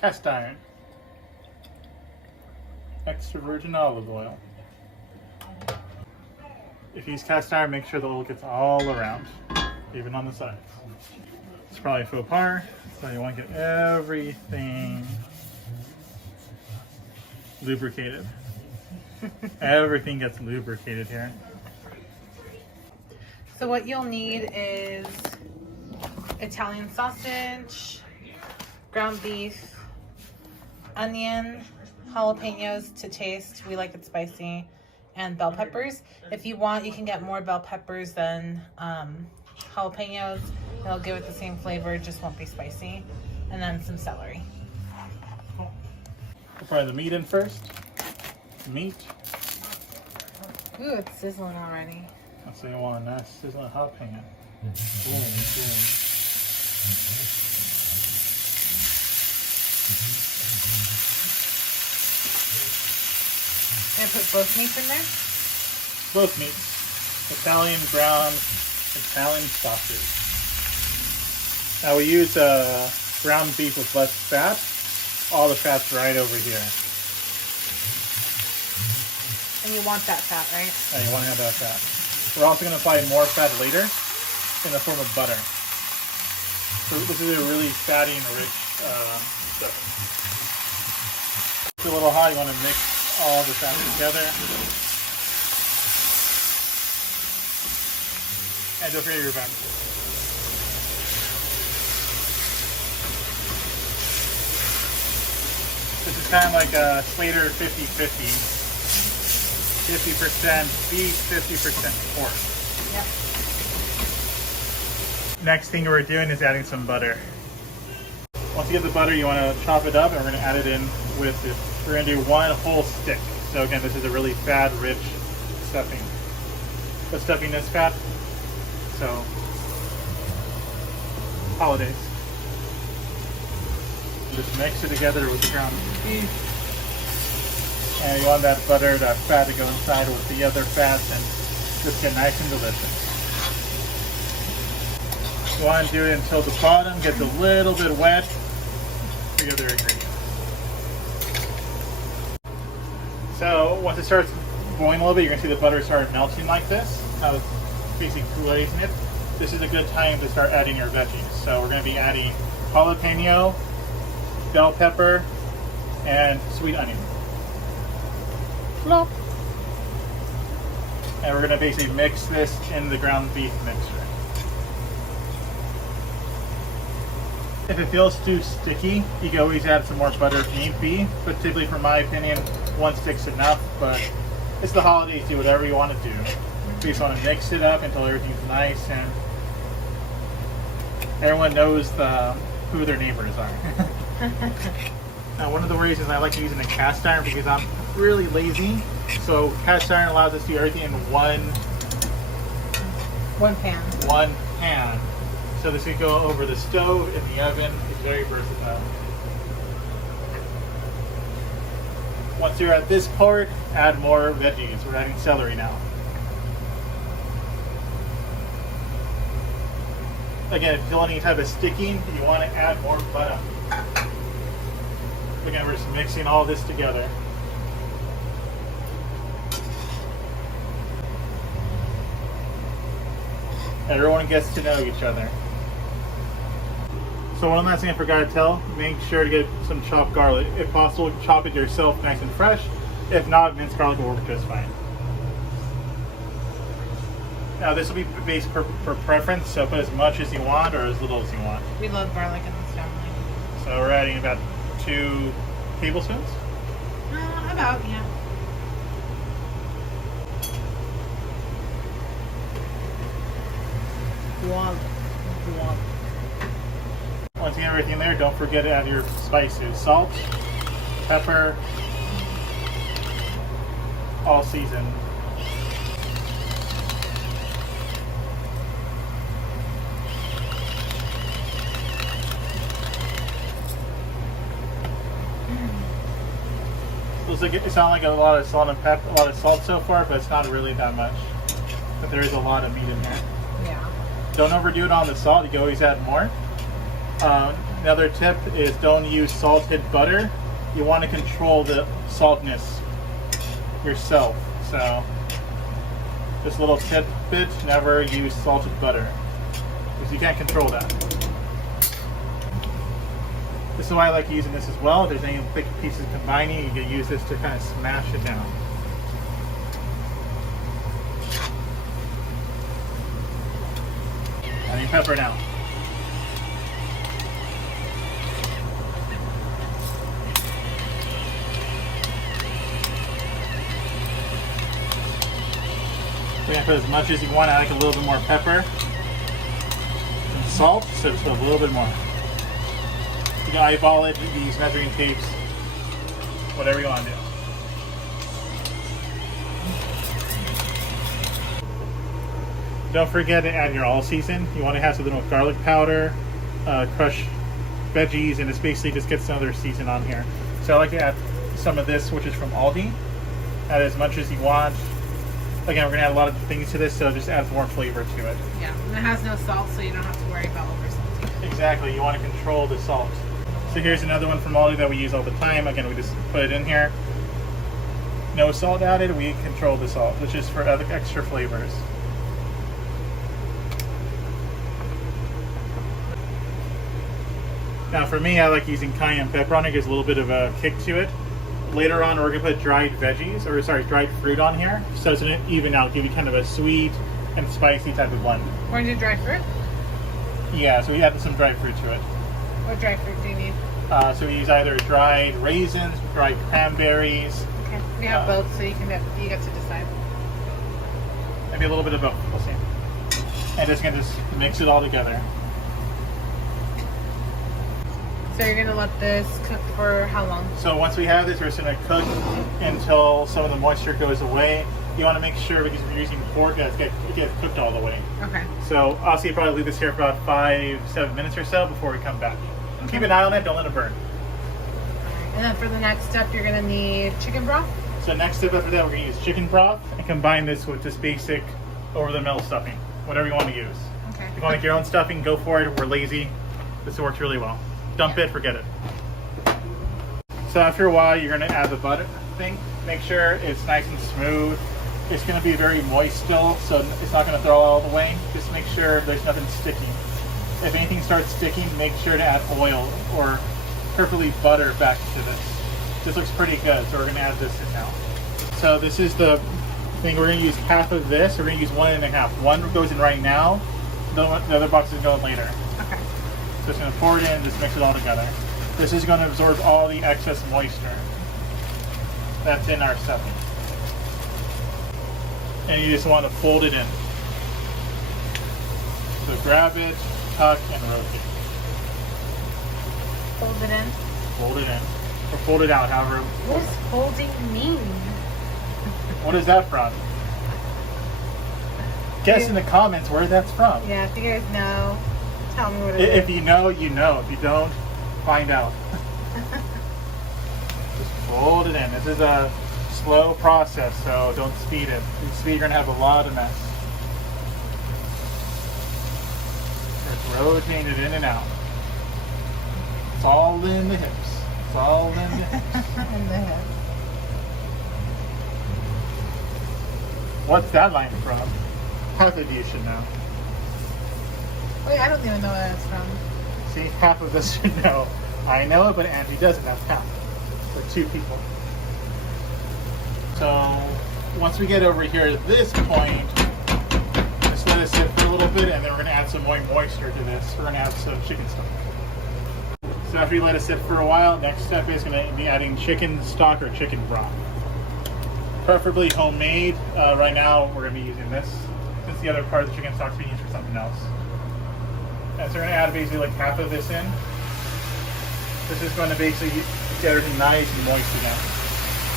Cast iron. Extra virgin olive oil. If you use cast iron, make sure the oil gets all around, even on the sides. It's probably a faux pas, so you want to get everything lubricated. Everything gets lubricated here. So what you'll need is Italian sausage, ground beef, onion, jalapeños to taste. We like it spicy, and bell peppers. If you want, you can get more bell peppers than jalapeños. It'll give it the same flavor, it just won't be spicy. And then some celery. Cool. We'll fry the meat in first. Meat. Ooh, it's sizzling already. That's what you want, a nice sizzling jalapeno. Boom, boom. Can I put both meats in there? Both meats. Italian ground, Italian sausage. Now we use ground beef with less fat. All the fat's right over here. And you want that fat, right? Yeah, you want to have that fat. We're also going to apply more fat later in the form of butter. So this is a really fatty and rich stuff. It's a little hot. You want to mix all the fat together. And don't forget your vegetables. This is kind of like a Slater 50-50. 50% beef, 50% pork. Yep. Next thing we're doing is adding some butter. Once you get the butter, you want to chop it up, and we're going to add it in with this. We're going to do one whole stick. So again, this is a really fat-rich stuffing. The stuffing is fat, so holidays. Just mix it together with the ground beef. And you want that butter, that fat to go inside with the other fats and just get nice and delicious. You want to do it until the bottom gets a little bit wet for the other ingredients. So once it starts boiling a little bit, you're going to see the butter start melting like this. How it's basically Kool-Aiding it. This is a good time to start adding your veggies. So we're going to be adding jalapeno, bell pepper, and sweet onion. Flop. And we're going to basically mix this in the ground beef mixture. If it feels too sticky, you can always add some more butter if need be. But typically, for my opinion, one stick's enough. But it's the holidays, do whatever you want to do. You just want to mix it up until everything's nice and everyone knows who their neighbors are. Now, one of the reasons I like using a cast iron because I'm really lazy. So cast iron allows us to do everything in one pan. So this can go over the stove, in the oven. It's very versatile. Once you're at this part, add more veggies. We're adding celery now. Again, if you feel any type of sticking, you want to add more butter. Again, we're just mixing all this together. Everyone gets to know each other. So one last thing I forgot to tell, make sure to get some chopped garlic. If possible, chop it yourself nice and fresh. If not, minced garlic will work just fine. Now this will be based for preference, so put as much as you want or as little as you want. We love garlic in this family. So we're adding about 2 tablespoons? About, yeah. Once you have everything there, don't forget to add your spices. Salt, pepper, all seasoned. It sounds like a lot of salt and pepper, a lot of salt so far, but it's not really that much. But there is a lot of meat in here. Yeah. Don't overdo it on the salt. You can always add more. Another tip is don't use salted butter. You want to control the saltness yourself. So this little tidbit, never use salted butter because you can't control that. This is why I like using this as well. If there's any thick pieces combining, you can use this to kind of smash it down. Adding pepper now. We're gonna put as much as you want. I like a little bit more pepper and salt, so just a little bit more. You can eyeball it, you can use measuring tapes, whatever you want to do. Don't forget to add your all season. You want to have something with garlic powder, crushed veggies, and it's basically just gets another season on here. So I like to add some of this, which is from Aldi. Add as much as you want. Again, we're going to add a lot of things to this, so just add more flavor to it. Yeah, and it has no salt, so you don't have to worry about oversalting. Exactly, you want to control the salt. So here's another one from Aldi that we use all the time. Again, we just put it in here. No salt added, we control the salt, which is for other extra flavors. Now for me, I like using cayenne pepper on it. It gives a little bit of a kick to it. Later on, we're going to put dried dried fruit on here. So it's going to even out, give you kind of a sweet and spicy type of blend. We're going to do dry fruit? Yeah, so we added some dried fruit to it. What dry fruit do you need? So we use either dried raisins, dried cranberries. Okay, we have both, so you get to decide. Maybe a little bit of both, we'll see. And just going to mix it all together. So you're going to let this cook for how long? So once we have this, we're just going to cook until some of the moisture goes away. You want to make sure, because we're using pork, that it gets cooked all the way. Okay. So I'll see, probably leave this here for about 5-7 minutes or so before we come back. Okay. Keep an eye on it, don't let it burn. And then for the next step, you're going to need chicken broth? So next step after that, we're going to use chicken broth and combine this with just basic over-the-mill stuffing, whatever you want to use. Okay. If you want to make your own stuffing, go for it. We're lazy. This works really well. Dump it, forget it. So after a while, you're going to add the butter thing. Make sure it's nice and smooth. It's going to be very moist still, so it's not going to throw all the way. Just make sure there's nothing sticking. If anything starts sticking, make sure to add oil or preferably butter back to this. This looks pretty good, so we're going to add this in now. So this is the thing. We're going to use half of this. We're going to use 1.5. One goes in right now. The other box is going later. Okay. Just going to pour it in, just mix it all together. This is going to absorb all the excess moisture that's in our stuffing. And you just want to fold it in. So grab it, tuck, and rotate. Fold it in? Fold it in. Or fold it out, however. What does folding mean? What is that from? Guess in the comments where that's from. Yeah, if you guys know, tell me what it is. If you know, you know. If you don't, find out. Just fold it in. This is a slow process, so don't speed it. If you speed, you're going to have a lot of mess. Just rotating it in and out. It's all in the hips. It's all in the hips. In the head. What's that line from? Half of you should know. Wait, I don't even know where that's from. See, half of us should know. I know it, but Angie doesn't have half. For 2 people. So, once we get over here at this point, just let it sit for a little bit, and then we're going to add some more moisture to this. We're going to add some chicken stock. So after you let it sit for a while, next step is going to be adding chicken stock or chicken broth. Preferably homemade. Right now, we're going to be using this, since the other part of the chicken stock is being used for something else. And so we're going to add basically like half of this in. This is going to basically get everything nice and moist again.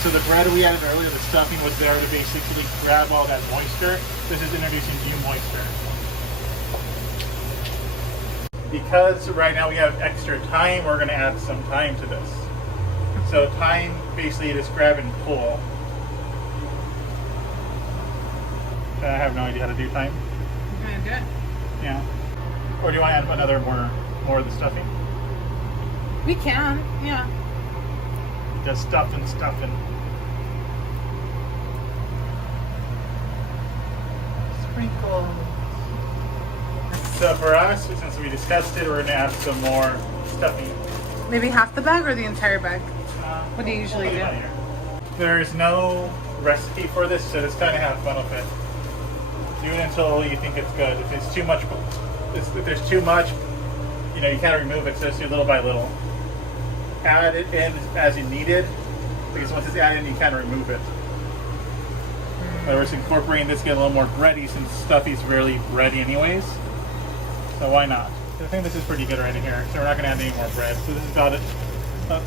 So the bread we added earlier, the stuffing was there to basically grab all that moisture. This is introducing new moisture. Because right now we have extra time, we're going to add some thyme to this. So thyme, basically just grab and pull. I have no idea how to do thyme. I'm going to do it. Yeah. Or do you want to add another more of the stuffing? We can, yeah. Just stuffing. Sprinkle. So for us, since we discussed it, we're gonna add some more stuffing. Maybe half the bag or the entire bag? What do you usually do? There's no recipe for this, so just kind of have fun with it. Do it until you think it's good. If it's too much, if there's too much, you know, you kind of remove it. So just do little by little. Add it in as you need it, because once it's added in, you kind of remove it. In other words, incorporating this, get a little more bready, since stuffy's really bready anyways. So why not? I think this is pretty good right in here. So we're not going to add any more bread. So this is about a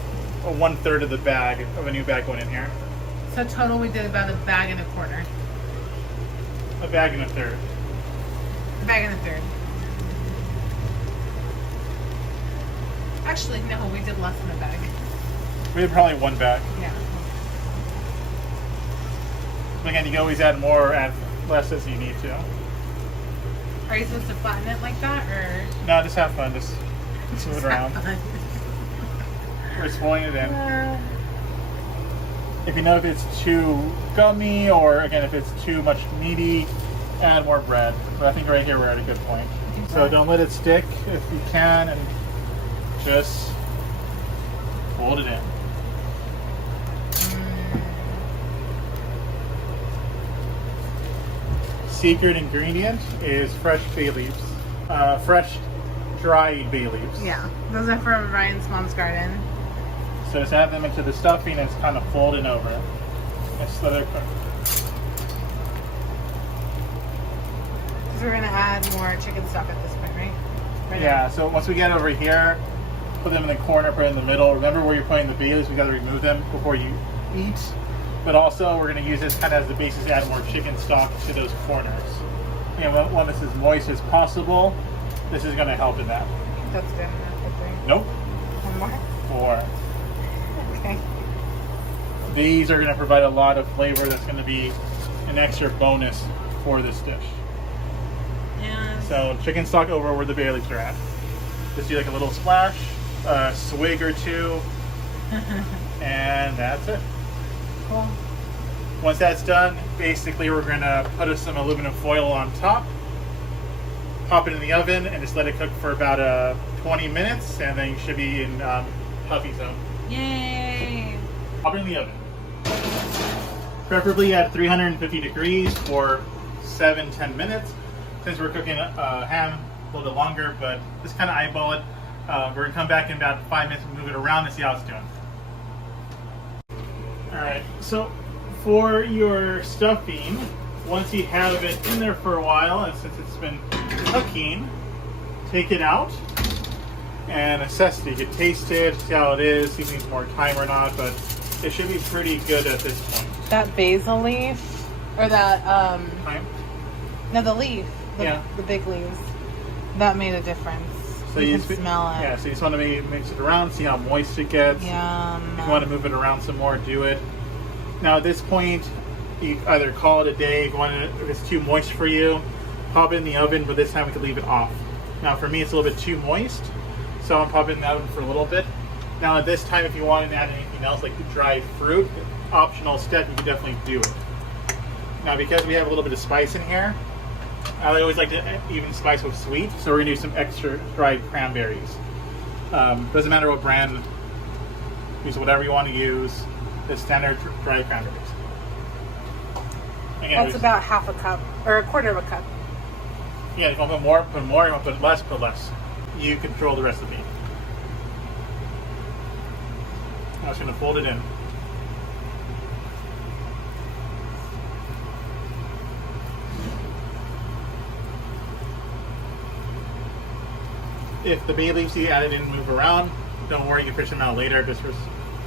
1/3 of the bag of a new bag going in here. So total, we did about a bag and a quarter. A bag and a third. A bag and a third. Actually, no, we did less than a bag. We did probably one bag. Yeah. Again, you can always add more or add less as you need to. Are you supposed to flatten it like that, or? No, just have fun. Just move it around. We're swirling it in. If you know if it's too gummy, or again, if it's too much meaty, add more bread. But I think right here we're at a good point. So don't let it stick if you can, and just fold it in. Secret ingredient is fresh bay leaves. Fresh dried bay leaves. Yeah, those are from Ryan's mom's garden. So just add them into the stuffing and it's kind of folding over. And just let it cook. So we're gonna add more chicken stock at this point, right? Yeah, so once we get over here, put them in the corner, put it in the middle. Remember where you're putting the bay leaves, we gotta remove them before you eat. But also we're gonna use this kind of as the basis to add more chicken stock to those corners. And we want this as moist as possible. This is gonna help in that. That's good enough, I think. Nope. One more? 4. Okay. These are gonna provide a lot of flavor. That's gonna be an extra bonus for this dish. And So chicken stock over where the bay leaves are at. Just do like a little splash, a swig or two, and that's it. cool. Once that's done, basically we're gonna put some aluminum foil on top, pop it in the oven, and just let it cook for about 20 minutes, and then you should be in puffy zone. Yay! Pop it in the oven. Preferably at 350 degrees for 7-10 minutes. Since we're cooking ham a little bit longer, but just kind of eyeball it. We're gonna come back in about 5 minutes and move it around and see how it's doing. Alright, so for your stuffing, once you have it in there for a while, and since it's been cooking, take it out and assess it. You can taste it, see how it is, see if it needs more time or not, but it should be pretty good at this point. That basil leaf, or that, Time? no, the leaf, Yeah. the big leaves, that made a difference. So you just can smell it. Yeah, so you just want to mix it around, see how moist it gets. Yum. If you want to move it around some more, do it. Now at this point, you either call it a day if it's too moist for you, pop it in the oven, but this time we could leave it off. Now for me, it's a little bit too moist, so I'm popping it in the oven for a little bit. Now at this time, if you wanted to add anything else like dried fruit, optional step, you can definitely do it. Now because we have a little bit of spice in here, I always like to even spice with sweet, so we're gonna do some extra dried cranberries. Doesn't matter what brand, use whatever you want to use. The standard dried cranberries. Again, That's about half a cup, or a quarter of a cup. Yeah, if you want to put more, put more. If you want to put less, put less. You control the recipe. I'm just going to fold it in. If the bay leaves you added in move around, don't worry, you can fish them out later. Just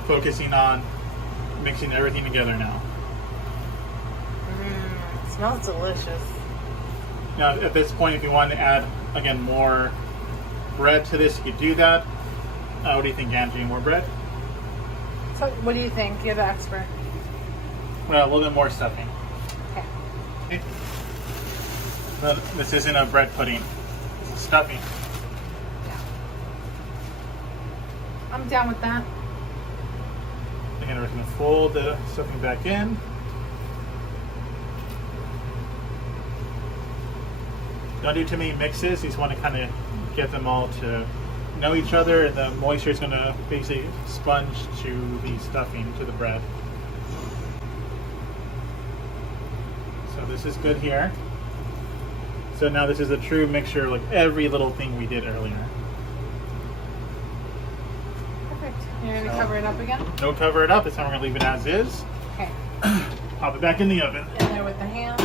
focusing on mixing everything together now. It smells delicious. Now at this point, if you want to add, again, more bread to this, you could do that. What do you think, Angie? More bread? So, what do you think? You're the expert. Well, a little bit more stuffing. Okay. Okay. But this isn't a bread pudding. This is stuffing. Yeah. I'm down with that. Again, we're going to fold the stuffing back in. Don't do too many mixes. You just want to kind of get them all to know each other, and the moisture is going to basically sponge to the stuffing, to the bread. So this is good here. So now this is a true mixture, like every little thing we did earlier. Perfect. You're going to cover it up again? No, cover it up. This time we're going to leave it as is. Okay. Pop it back in the oven. In there with the ham.